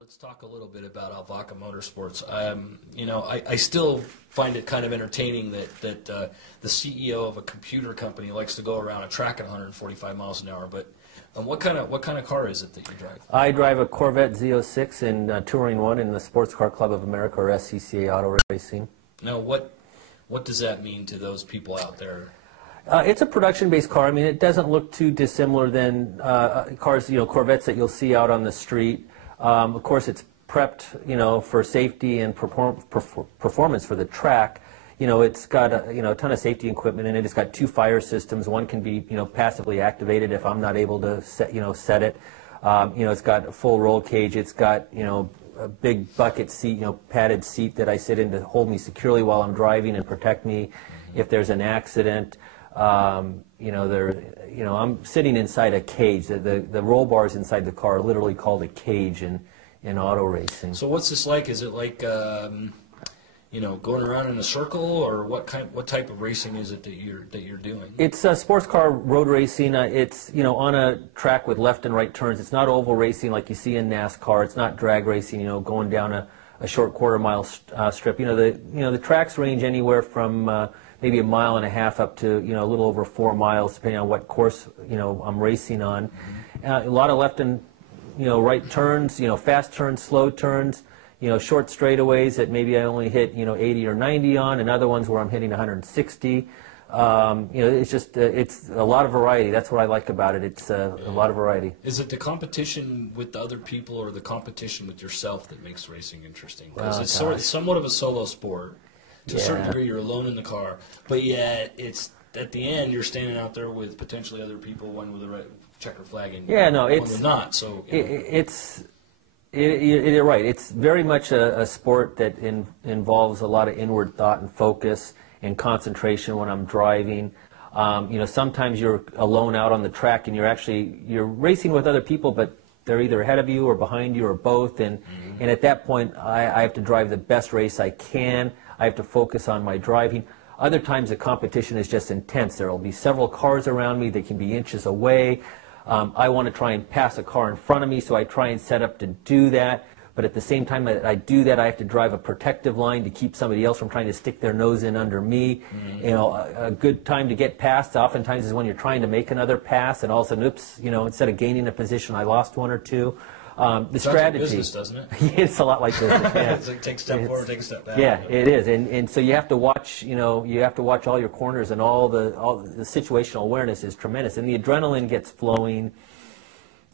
Let's talk a little bit about ALVAKA Motorsports. I still find it kind of entertaining that the CEO of a computer company likes to go around a track at 145 miles an hour. But what kind of car is it that you drive? I drive a Corvette Z06 in Touring 1 in the Sports Car Club of America, or SCCA Auto Racing. Now, what does that mean to those people out there? It's a production-based car. I mean, it doesn't look too dissimilar than cars, Corvettes that you'll see out on the street. Of course, it's prepped, for safety and performance for the track. It's got a ton of safety equipment in it. It's got 2 fire systems. One can be, passively activated if I'm not able to set it. It's got a full roll cage. It's got, a big bucket seat, padded seat that I sit in to hold me securely while I'm driving and protect me if there's an accident. I'm sitting inside a cage. The roll bars inside the car are literally called a cage in auto racing. So what's this like? Is it like going around in a circle, or what type of racing is it that you're doing? It's sports car road racing. It's on a track with left and right turns. It's not oval racing like you see in NASCAR. It's not drag racing. Going down a short quarter-mile strip. The tracks range anywhere from maybe 1.5 miles up to a little over 4 miles, depending on what course I'm racing on. A lot of left and right turns, fast turns, slow turns, short straightaways that maybe I only hit 80 or 90 on, and other ones where I'm hitting 160. It's just it's a lot of variety. That's what I like about it. It's a lot of variety. Is it the competition with the other people or the competition with yourself that makes racing interesting? Because it's somewhat of a solo sport. To a certain degree, you're alone in the car, but yet it's at the end you're standing out there with potentially other people, one with a red checker flag and one with not. So you're right. It's very much a sport that involves a lot of inward thought and focus and concentration when I'm driving. Sometimes you're alone out on the track and you're racing with other people, but they're either ahead of you or behind you or both, and at that point I have to drive the best race I can. I have to focus on my driving. Other times the competition is just intense. There will be several cars around me. They can be inches away. I want to try and pass a car in front of me, so I try and set up to do that. But at the same time that I do that, I have to drive a protective line to keep somebody else from trying to stick their nose in under me. A good time to get past oftentimes is when you're trying to make another pass, and all of a sudden, oops, instead of gaining a position, I lost one or two. The strategy, like business, doesn't it? It's a lot like business. Yeah. It's like take a step forward, take a step back. Yeah, it is, and so you have to watch. You have to watch all your corners, and all the situational awareness is tremendous, and the adrenaline gets flowing.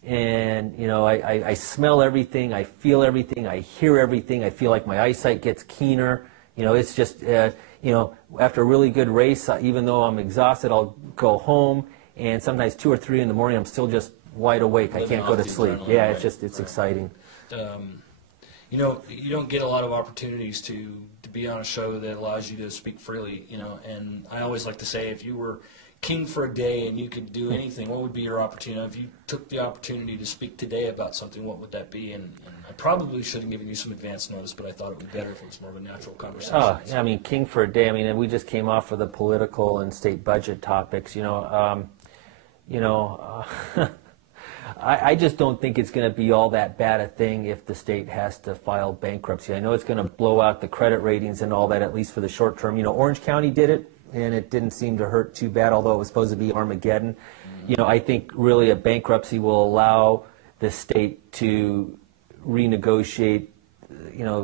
And I smell everything, I feel everything, I hear everything. I feel like my eyesight gets keener. It's just after a really good race, even though I'm exhausted, I'll go home, and sometimes 2 or 3 in the morning, I'm still just wide awake. I can't go to sleep. Yeah, it's exciting. You don't get a lot of opportunities to be on a show that allows you to speak freely. And I always like to say, if you were king for a day and you could do anything, what would be your opportunity? If you took the opportunity to speak today about something, what would that be? And I probably should have given you some advance notice, but I thought it would be better if it was more of a natural conversation. Oh, I mean, king for a day. I mean, we just came off of the political and state budget topics. I just don't think it's going to be all that bad a thing if the state has to file bankruptcy. I know it's going to blow out the credit ratings and all that, at least for the short term. Orange County did it, and it didn't seem to hurt too bad, although it was supposed to be Armageddon. I think really a bankruptcy will allow the state to renegotiate,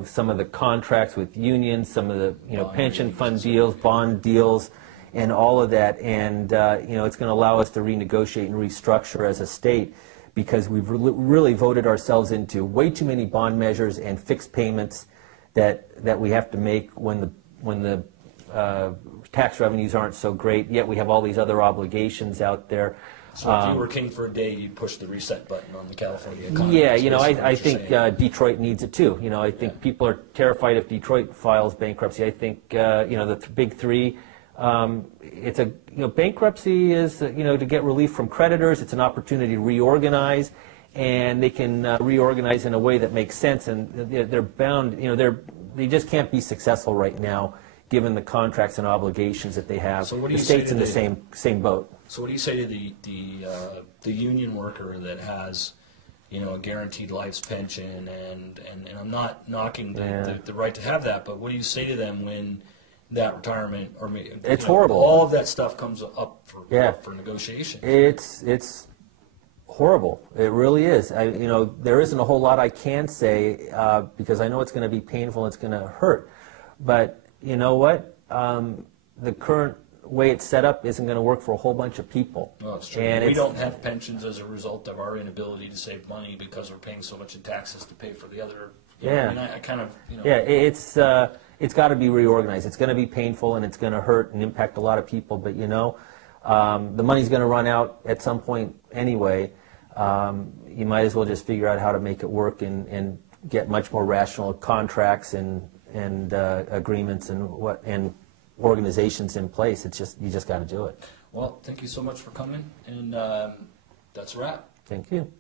some of the contracts with unions, some of the, pension fund deals, bond deals, and all of that. And, it's going to allow us to renegotiate and restructure as a state, because we've really voted ourselves into way too many bond measures and fixed payments that we have to make when the tax revenues aren't so great, yet we have all these other obligations out there. So if you were king for a day, you'd push the reset button on the California economy. Yeah, I think Detroit needs it too. I think people are terrified if Detroit files bankruptcy. I think, the big three, it's a, bankruptcy is, to get relief from creditors. It's an opportunity to reorganize, and they can reorganize in a way that makes sense, and they're bound, they just can't be successful right now given the contracts and obligations that they have. So what do you the state's say to in the same boat. So what do you say to the union worker that has, a guaranteed life's pension, and I'm not knocking the right to have that, but what do you say to them when that retirement, or it's horrible. All of that stuff comes up for negotiation. It's horrible. It really is. There isn't a whole lot I can say because I know it's going to be painful. It's going to hurt. But you know what? The current way it's set up isn't going to work for a whole bunch of people. Well, it's true. And we don't have pensions as a result of our inability to save money because we're paying so much in taxes to pay for the other. I kind of. Yeah, it's got to be reorganized. It's going to be painful and it's going to hurt and impact a lot of people. But the money's going to run out at some point anyway. You might as well just figure out how to make it work and get much more rational contracts and agreements and organizations in place. You just got to do it. Well, thank you so much for coming, and that's a wrap. Thank you.